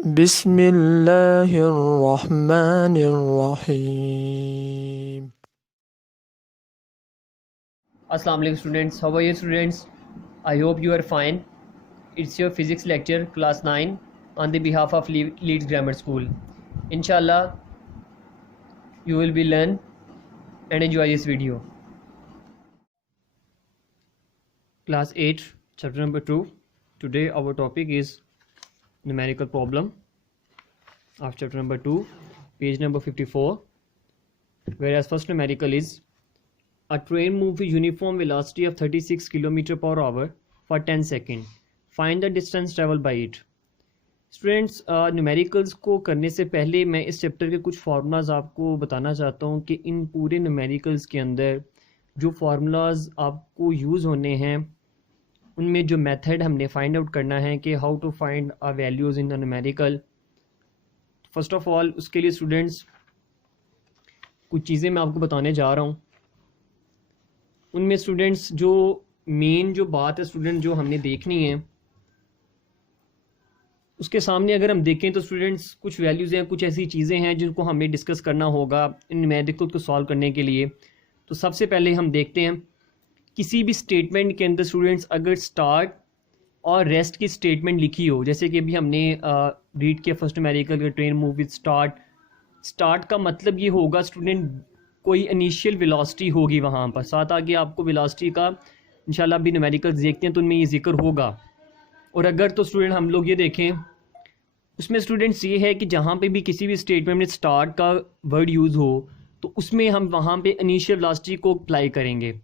बिस्मिल्लाहिर्रहमानिर्रहीम। Assalamu alaikum students, how are you students? I hope you are fine. It's your physics lecture class 9 on the behalf of Leeds Grammar School. Inshallah you will be learn and enjoy this video. Class 8 chapter number 2. Today our topic is numerical problem of chapter number 2, page number 54, whereas first numerical is a train moves with uniform velocity of 36 km per hour for 10 seconds. Find the distance traveled by it. Students numericals को करने से पहले मैं इस chapter के कुछ formulas आपको बताना चाहता हूँ कि इन पूरे न्यूमेरिकल्स के अंदर जो फार्मूलाज आपको यूज़ होने हैं उनमें जो मेथड हमने फाइंड आउट करना है कि how to find a values in the numerical. First of all उसके लिए स्टूडेंट्स कुछ चीज़ें मैं आपको बताने जा रहा हूँ। उनमें स्टूडेंट्स जो मेन जो बात है स्टूडेंट जो हमने देखनी है उसके सामने अगर हम देखें तो स्टूडेंट्स कुछ वैल्यूज़ हैं, कुछ ऐसी चीज़ें हैं जिनको हमें डिस्कस करना होगा इन न्यूमेरिकल को सॉल्व करने के लिए। तो सबसे पहले हम देखते हैं किसी भी स्टेटमेंट के अंदर स्टूडेंट्स अगर स्टार्ट और रेस्ट की स्टेटमेंट लिखी हो, जैसे कि अभी हमने रीड किया फर्स्ट न्यूमेरिकल का train move with start. Start का मतलब ये होगा स्टूडेंट कोई इनिशियल वेलोसिटी होगी वहाँ पर, साथ आगे आपको वेलोसिटी का इंशाल्लाह अभी न्यूमेरिकल्स देखते हैं तो उनमें ये जिक्र होगा। और अगर तो स्टूडेंट हम लोग ये देखें उसमें स्टूडेंट्स ये है कि जहाँ पे भी किसी भी स्टेटमेंट में स्टार्ट का वर्ड यूज़ हो तो उसमें हम वहाँ पे इनिशियल वेलोसिटी को अप्लाई करेंगे।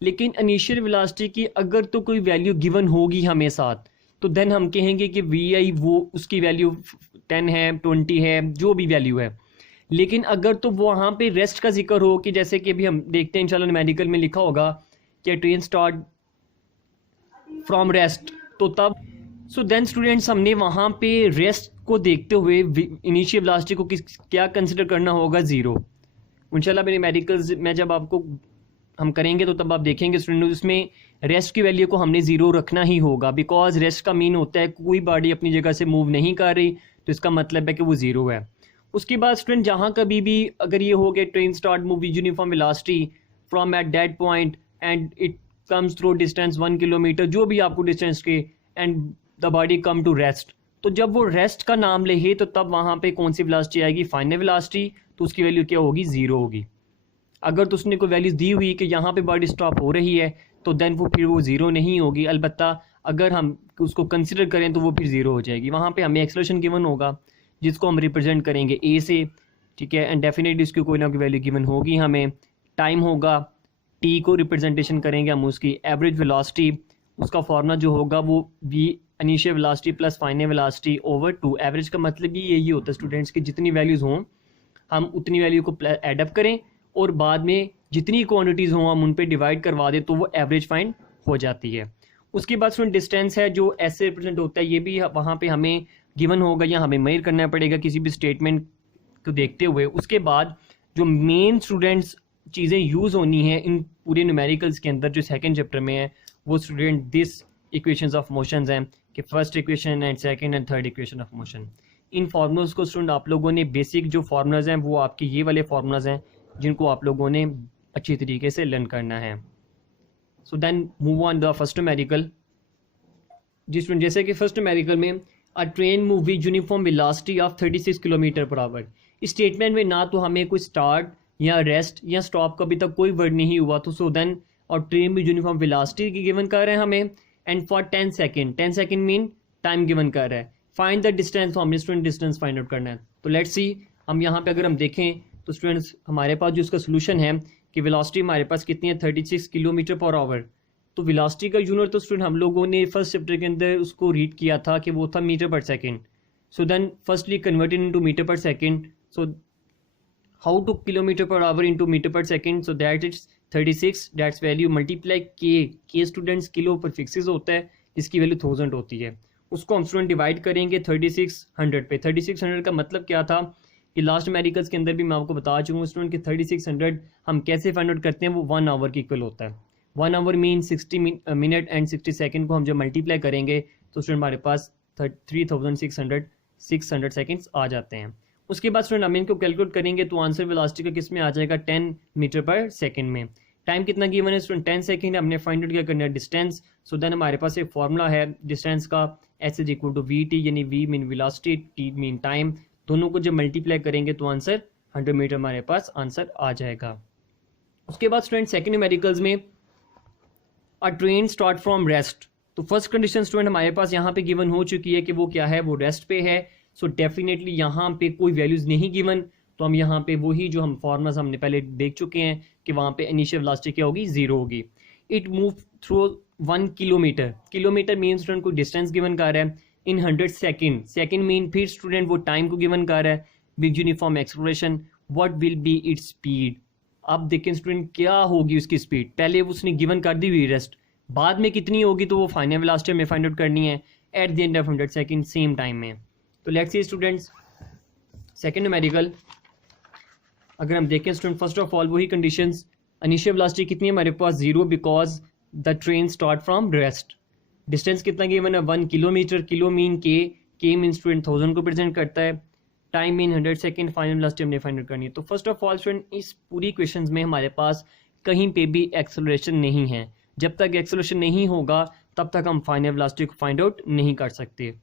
लेकिन इनिशियल वेलोसिटी की अगर तो कोई वैल्यू गिवन होगी हमें साथ तो देन हम कहेंगे कि वी आई वो उसकी वैल्यू 10 है, 20 है, जो भी वैल्यू है। लेकिन अगर तो वहाँ पे रेस्ट का जिक्र हो कि जैसे कि अभी हम देखते हैं इंशाल्लाह न्यूमेरिकल में लिखा होगा कि ट्रेन स्टार्ट फ्रॉम रेस्ट, तो तब सो देन स्टूडेंट्स हमने वहाँ पे रेस्ट को देखते हुए इनिशियल वेलोसिटी को क्या कंसिडर करना होगा, ज़ीरो। इंशाल्लाह मेरे न्यूमेरिकल्स में जब आपको हम करेंगे तो तब आप देखेंगे स्टूडेंट उसमें रेस्ट की वैल्यू को हमने ज़ीरो रखना ही होगा, बिकॉज रेस्ट का मीन होता है कोई बॉडी अपनी जगह से मूव नहीं कर रही तो इसका मतलब है कि वो ज़ीरो है। उसके बाद स्टूडेंट जहाँ कभी भी अगर ये हो गया train start move uniform velocity from at that point and it comes through distance 1 kilometre, जो भी आपको डिस्टेंस के, and the body come to rest, तो जब वो रेस्ट का नाम ले तो तब वहाँ पे कौन सी वेलोसिटी आएगी, फाइनल वेलोसिटी, तो उसकी वैल्यू क्या होगी, ज़ीरो होगी। अगर तो उसने कोई वैल्यूज़ दी हुई कि यहाँ पे बॉडी स्टॉप हो रही है तो देन वो फिर वो ज़ीरो नहीं होगी। अलबत्ता अगर हम उसको कंसिडर करें तो वो फिर ज़ीरो हो जाएगी। वहाँ पे हमें एक्सेलरेशन गिवन होगा जिसको हम रिप्रेजेंट करेंगे ए से, ठीक है, एंड डेफिनेटली उसकी कोई ना कोई वैल्यू गिवन होगी हमें। टाइम होगा, टी को रिप्रेजेंटेशन करेंगे हम उसकी। एवरेज वेलोसिटी उसका फॉर्मूला जो होगा वो V initial velocity plus final velocity over 2। Average का मतलब भी यही होता है स्टूडेंट्स की जितनी वैल्यूज़ हों हम उतनी वैल्यू को एडअप करें और बाद में जितनी क्वांटिटीज़ हों हम उन पे डिवाइड करवा दें तो वो एवरेज फाइंड हो जाती है। उसके बाद स्टूडेंट डिस्टेंस है जो ऐसे रिप्रेजेंट होता है, ये भी वहाँ पे हमें गिवन होगा या हमें मेजर करना पड़ेगा किसी भी स्टेटमेंट को देखते हुए। उसके बाद जो मेन स्टूडेंट्स चीज़ें यूज़ होनी है इन पूरे न्यूमेरिकल्स के अंदर जो सेकंड चैप्टर में है वो student this equations of motions हैं कि first equation and second and third equation of motion. In formulas को स्टूडेंट आप लोगों ने बेसिक जो फार्मूलाज हैं वो आपके ये वाले फार्मूलाज हैं जिनको आप लोगों ने अच्छी तरीके से लर्न करना है। So then move on the first numerical. जी स्टूडेंट, जैसे कि फर्स्ट न्यूमेरिकल में a train move with uniform velocity of 36 kilometre per hour. इस स्टेटमेंट में ना तो हमें कोई स्टार्ट या रेस्ट या स्टॉप का अभी तक कोई वर्ड नहीं हुआ, तो सो देन और ट्रेन में यूनिफॉर्म वेलोसिटी की गिवन कर रहे हैं हमें and for 10 second, 10 second mean time given कर रहा है। फाइंड द डिस्टेंस, तो हमें स्टूडेंट डिस्टेंस फाइंड आउट करना है। तो लेट्स सी हम यहाँ पे अगर हम देखें तो स्टूडेंट्स हमारे पास जो इसका सोल्यूशन है कि वेलोसिटी हमारे पास कितनी है 36 किलोमीटर पर आवर। तो वेलोसिटी का यूनिट तो स्टूडेंट हम लोगों ने फर्स्ट चैप्टर के अंदर उसको रीड किया था कि वो था metre per second. So then firstly converted into metre per second, so how to kilometre per hour into metre per second, so that is 36, that's value multiply के स्टूडेंट्स किलो पर फिक्सेस होता है जिसकी value 1000 होती है। उसको हम student divide करेंगे 3600 पे। 3600 का मतलब क्या था कि लास्ट न्यूमेरिकल्स के अंदर भी मैं आपको बता चुका हूँ स्टूडेंट कि 3600 हम कैसे फाइंड आउट करते हैं, वो 1 आवर की इक्वल होता है। 1 hour mean 60 minute and 60 second को हम जब मल्टीप्लाई करेंगे तो स्टूडेंट हमारे पास 3600 600 सेकेंड्स आ जाते हैं। उसके बाद स्टूडेंट हम इनको कैलकुलेट करेंगे तो आंसर वेलोसिटी का किस में आ जाएगा 10 मीटर पर सेकेंड में। टाइम कितना गिवन है स्टूडेंट 10 सेकेंड, हमने फाइंड आउट क्या करना है डिस्टेंस। सो देन हमारे पास एक फॉर्मूला है डिस्टेंस का, S is equal to V T, यानी V mean velocity, T mean time, दोनों को जब मल्टीप्लाई करेंगे तो आंसर 100 मीटर हमारे पास आंसर आ जाएगा। उसके बाद स्टूडेंट सेकेंड न्यूमेरिकल्स में a train start from rest, तो फर्स्ट कंडीशन स्टूडेंट हमारे पास यहाँ पे गिवन हो चुकी है कि वो क्या है, वो रेस्ट पे है। सो डेफिनेटली यहाँ पे कोई वैल्यूज नहीं गिवन, तो हम यहाँ पे वही जो हम फॉर्मुलाज हमने पहले देख चुके हैं कि वहाँ पे इनिशियल वेलोसिटी क्या होगी, 0 होगी। It move through 1 kilometre, kilometre mean student को डिस्टेंस गिवन कर रहा है, इन 100 सेकेंड, सेकेंड मीन फिर स्टूडेंट वो टाइम को गिवन कर रहा है, with uniform acceleration, what will be its speed. अब देखें स्टूडेंट क्या होगी उसकी स्पीड, पहले उसने गिवन कर दी हुई रेस्ट, बाद में कितनी होगी तो वो फाइनल वेलोसिटी में फाइंड आउट करनी है at the end of 100 second same time में। तो let's see students second numerical, अगर हम देखें स्टूडेंट फर्स्ट ऑफ ऑल वही कंडीशंस, इनिशियल वेलोसिटी कितनी है हमारे पास 0 because the train start from rest, distance कितना गिवन है 1 किलोमीटर, किलो मीन के मीन स्टूडेंट 1000 को प्रेजेंट करता है, time mean 100 second, final velocity हमने फाइंड आउट करनी है। तो फर्स्ट ऑफ ऑल स्टूडेंट इस पूरी क्वेश्चन में हमारे पास कहीं पे भी एक्सेलरेशन नहीं है, जब तक एक्सेलरेशन नहीं होगा तब तक हम फाइनल वेलोसिटी को फाइंड आउट नहीं कर सकते।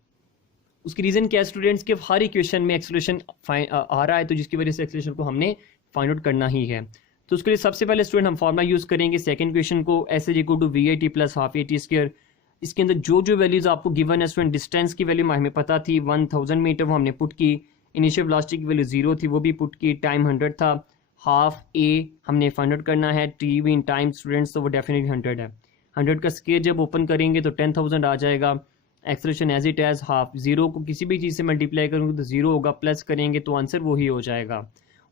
उसकी रीज़न क्या है स्टूडेंट्स कि हर इक्वेशन में एक्सेलरेशन आ रहा है, तो जिसकी वजह से एक्सेलरेशन को हमने फाइंड आउट करना ही है। तो उसके लिए सबसे पहले स्टूडेंट हम फॉर्मुला यूज़ करेंगे सेकंड इक्वेशन को, S is equal to V I T plus half A T square. इसके अंदर जो जो वैल्यूज़ आपको गिवन है स्टूडेंट, डिस्टेंस की वैल्यू हमें पता थी 1000 मीटर, वो हमने पुट की, इनिशियल वेलोसिटी की वैल्यू 0 थी वो भी पुट की, टाइम 100 था, हाफ ए हमने फाइंड आउट करना है, टी मीन टाइम स्टूडेंट्स, तो वो डेफिनेटली 100 है। 100 का स्क्वायर जब ओपन करेंगे तो 10,000 आ जाएगा, acceleration as it is half, 0 को किसी भी चीज़ से मल्टीप्लाई करूँगा तो 0 होगा, प्लस करेंगे तो आंसर वही हो जाएगा।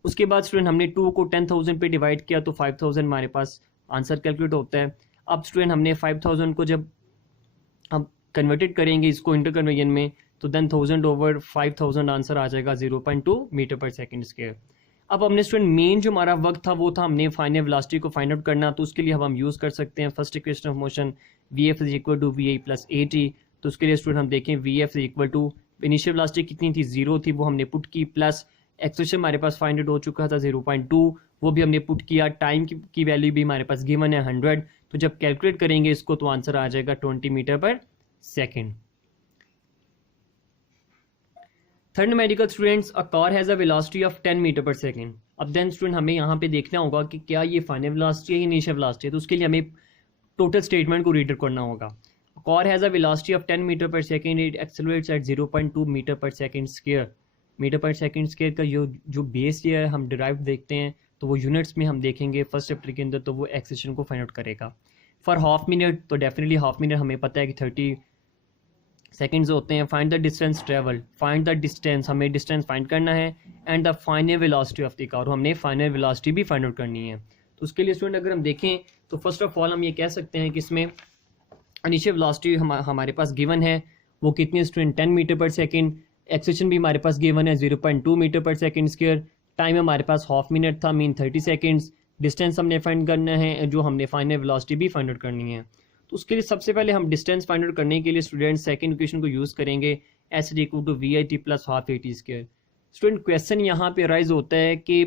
उसके बाद स्टूडेंट हमने 2 को 10,000 पे डिवाइड किया तो 5,000 हमारे पास आंसर कैलकुलेट होता है। अब स्टूडेंट हमने 5,000 को जब हम कन्वर्टेड करेंगे इसको इंटर कन्वर्जन में तो देन 1000 ओवर 5000 आंसर आ जाएगा 0.2 मीटर पर सेकेंड स्क्वायर। अब हमने स्टूडेंट मेन जो हमारा वक्त था वो था हमने फाइनल वेलोसिटी को फाइंड आउट करना, तो उसके लिए अब हम यूज़ कर सकते हैं first equation of motion V F is equal to V I plus A T. तो उसके लिए स्टूडेंट हम देखें V F is equal to initial velocity कितनी थी 0 थी वो हमने पुट की, प्लस एक्सेलरेशन हमारे पास फाइंड आउट हो चुका था 0.2 वो भी हमने पुट किया, टाइम की वैल्यू भी हमारे पास गिवन है 100, तो जब कैलकुलेट करेंगे इसको तो आंसर आ जाएगा 20 metre per second. Third numerical students, a car has a velocity of 10 metre per second. अब देन स्टूडेंट हमें यहाँ पे देखना होगा कि क्या ये फाइनल वेलोसिटी है या इनिशियल वेलोसिटी है, तो उसके लिए हमें टोटल स्टेटमेंट को रीड करना होगा। Car has a velocity of 10 metre per second, it accelerates at 0.2 metre per second square. Metre per second square का जो बेस है हम डिराइव देखते हैं तो वो यूनिट्स में हम देखेंगे फर्स्ट चैप्टर के अंदर, तो वो एक्सेलरेशन को फाइंड आउट करेगा। फॉर हाफ मिनट, तो डेफिनेटली हाफ मिनट हमें पता है कि 30 सेकेंड्स होते हैं। Find the distance travel, find the distance, हमें डिस्टेंस फाइंड करना है, and the final velocity of the car, हमने फाइनल वेलोसिटी भी फाइंड आउट करनी है। तो उसके लिए स्टूडेंट अगर हम देखें तो फर्स्ट ऑफ ऑल हम ये कह सकते हैं कि इसमें इनिशियल वेलोसिटी हमारे पास गिवन है वो कितनी student 10 metre per second, acceleration भी हमारे पास गिवन है 0.2 metre per second square, time हमारे पास हाफ मिनट था मीन 30 सेकेंड्स, डिस्टेंस हमने फाइंड करना है जो हमने फाइनल वेलोसिटी भी फाइंड आउट करनी है। तो उसके लिए सबसे पहले हम डिस्टेंस फाइंड आउट करने के लिए स्टूडेंट सेकंड इक्वेशन को यूज़ करेंगे, S is equal to V I T plus half A T square. Student question यहाँ पे राइज होता है कि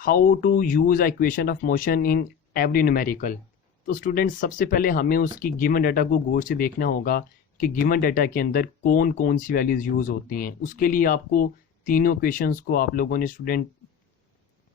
how to use equation of motion in every numerical. तो स्टूडेंट सबसे पहले हमें उसकी गिवन डाटा को गौर से देखना होगा कि गिवन डाटा के अंदर कौन कौन सी वैल्यूज़ यूज़ होती हैं। उसके लिए आपको तीनों इक्वेशंस को आप लोगों ने स्टूडेंट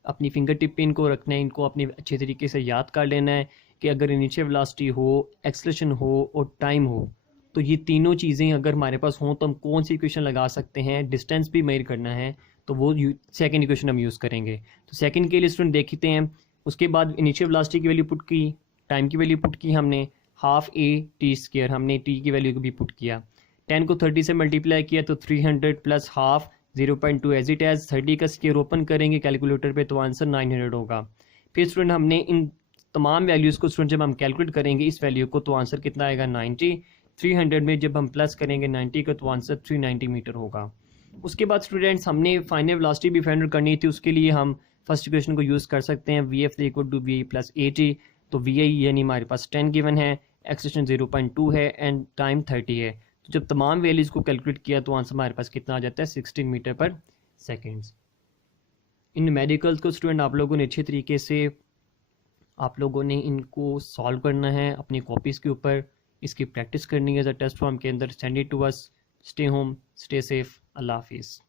अपनी फिंगर टिप पे इनको रखना है, इनको अपने अच्छे तरीके से याद कर लेना है कि अगर इनिशियल वेलोसिटी हो, एक्सेलरेशन हो और टाइम हो, तो ये तीनों चीज़ें अगर हमारे पास हों तो हम कौन सी इक्वेशन लगा सकते हैं, डिस्टेंस भी मेजर करना है तो वो सेकंड इक्वेशन हम यूज़ करेंगे। तो सेकंड के लिए स्टूडेंट देखते हैं, उसके बाद इनिशियल वेलोसिटी की वैल्यू पुट की, टाइम की वैल्यू पुट की हमने, हाफ ए टी स्क्वायर हमने टी की वैल्यू को भी पुट किया, 10 को 30 से मल्टीप्लाई किया तो 300 plus half 0.2 as it is, 30 का स्क्वायर ओपन करेंगे कैलकुलेटर पे तो आंसर 900 होगा। फिर स्टूडेंट हमने इन तमाम वैल्यूज़ को स्टूडेंट जब हम कैलकुलेट करेंगे इस वैल्यू को तो आंसर कितना आएगा 90, 300 में जब हम प्लस करेंगे 90 का तो आंसर 390 मीटर होगा। उसके बाद स्टूडेंट्स हमने फाइनल वेलोसिटी भी फाइंड आउट करनी थी, उसके लिए हम फर्स्ट इक्वेशन को यूज़ कर सकते हैं, V F equal to V plus A T. तो वी आई यानी हमारे पास 10 गिवन है, एक्सेलरेशन 0.2 है एंड टाइम 30 है, तो जब तमाम वैल्यूज़ को कैलकुलेट किया तो आंसर हमारे पास कितना आ जाता है 16 मीटर पर सेकेंड्स। इन न्यूमेरिकल्स को स्टूडेंट आप लोगों ने अच्छे तरीके से आप लोगों ने इनको सॉल्व करना है अपनी कॉपीज़ के ऊपर, इसकी प्रैक्टिस करनी है एज अ टेस्ट फॉर्म के अंदर। Send it to us. Stay home, stay safe, अल्लाह हाफिज़।